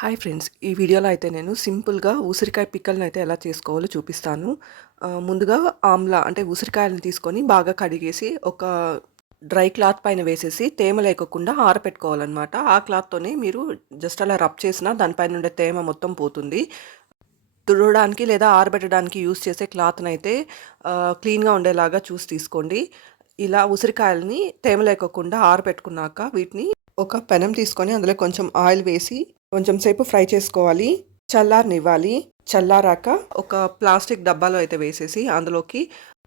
Hi friends. ఈ వీడియోలో అయితే నేను సింపుల్‌గా ఉసిరికాయ పిక్కల్‌నైతే ఎలా చేసుకోవాలో చూపిస్తాను. ముందుగా ఆమ్లా అంటే ఉసిరికాయలను తీసుకొని బాగా కడిగేసి ఒక డ్రై క్లాత్ పైన వేసేసి తేమ లేకోకుండా ఆరపెట్టుకోవాలనమాట. ఆ క్లాత్‌తోనే మీరు జస్ట్ అలా రబ్ చేసినా దానిపైన ఉండే తేమ మొత్తం పోతుంది. తుడవడానికి లేదా ఆరబెట్టడానికి యూజ్ చేసే క్లాత్‌నైతే క్లీన్‌గా ఉండేలాగా చూసి తీసుకోండి. ఇలా ఉసిరికాయలని తేమ లేకోకుండా ఆరబెట్టుకున్నాక వీటిని ఒక పెనం తీసుకొని అందులో కొంచెం ఆయిల్ వేసి కొంచెం సేపు ఫ్రై చేసుకోవాలి. చల్లారనివ్వాలి. చల్లారాక ఒక ప్లాస్టిక్ డబ్బాలో అయితే వేసేసి అందులోకి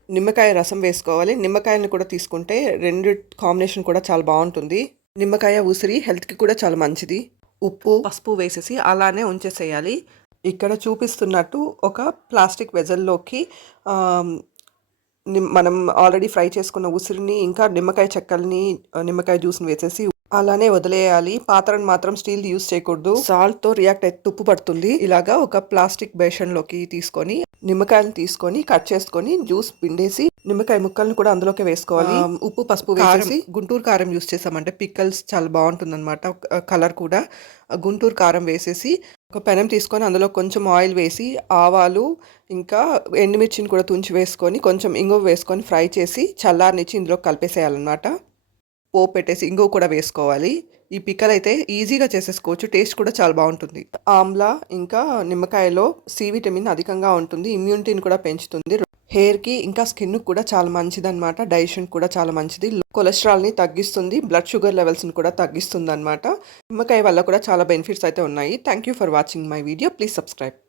నిమ్మకాయ రసం వేసుకోవాలి. నిమ్మకాయని కూడా తీసుకుంటే 2 కాంబినేషన్ కూడా చాలా బావుంటుంది. నిమ్మకాయ, ఉసిరి హెల్త్‌కి కూడా చాలా మంచిది. ఉప్పు, పసుపు వేసేసి అలానే ఉంచేసేయాలి. ఇక్కడ చూపిస్తున్నట్టు ఒక ప్లాస్టిక్ వెజల్‌లోకి ఆహ్, మనం ఆల్రెడీ ఫ్రై చేసుకున్న ఉసిరిని, ఇంకా నిమ్మకాయ చెక్కల్ని, నిమ్మకాయ జ్యూస్‌ని వేసేసి అలానే వదిలేయాలి. పాత్రను మాత్రం స్టీల్‌ది యూజ్ చేయకూడదు. సాల్ట్‌తో రియాక్ట్ అయితే తుప్పు పడుతుంది. ఇలాగా ఒక ప్లాస్టిక్ బేషన్‌లోకి తీసుకొని, నిమ్మకాయలను తీసుకొని, కట్ చేసుకొని, జ్యూస్ పిండేసి, నిమ్మకాయ ముక్కలను కూడా అందులోకే వేసుకోవాలి. ఉప్పు, పసుపు వేసేసి గుంటూరు కారం యూజ్ చేసామంటే పిక్కల్స్ చాలా బావుంటుందనమాట. కలర్ కూడా గుంటూరు కారం వేసేసి, ఒక పెనం తీసుకొని అందులో కొంచెం ఆయిల్ వేసి, ఆవాలు, ఇంకా ఎండుమిర్చిని కూడా తుంచి వేసుకొని, కొంచెం ఇంగువ వేసుకొని ఫ్రై చేసి, చల్లారనిచ్చి ఇందులో కలిపేసేయాలనమాట. పోపు పెట్టేసి ఇంగువ కూడా వేసుకోవాలి. ఈ పిక్కలైతే ఈజీగా చేసేసుకోవచ్చు. టేస్ట్ కూడా చాలా బావుంటుంది. ఆమ్లా ఇంకా నిమ్మకాయలో సి విటమిన్ అధికంగా ఉంటుంది. ఇమ్యూనిటీని కూడా పెంచుతుంది. హెయిర్‌కి ఇంకా స్కిన్‌కి కూడా చాలా మంచిదనమాట. డైజెషన్ కూడా చాలా మంచిది. కొలెస్ట్రాల్‌ని తగ్గిస్తుంది. బ్లడ్ షుగర్ లెవెల్స్‌ని కూడా తగ్గిస్తుందనమాట. నిమ్మకాయ వల్ల కూడా చాలా బెనిఫిట్స్ అయితే ఉన్నాయి. Thank you for watching my video. Please subscribe.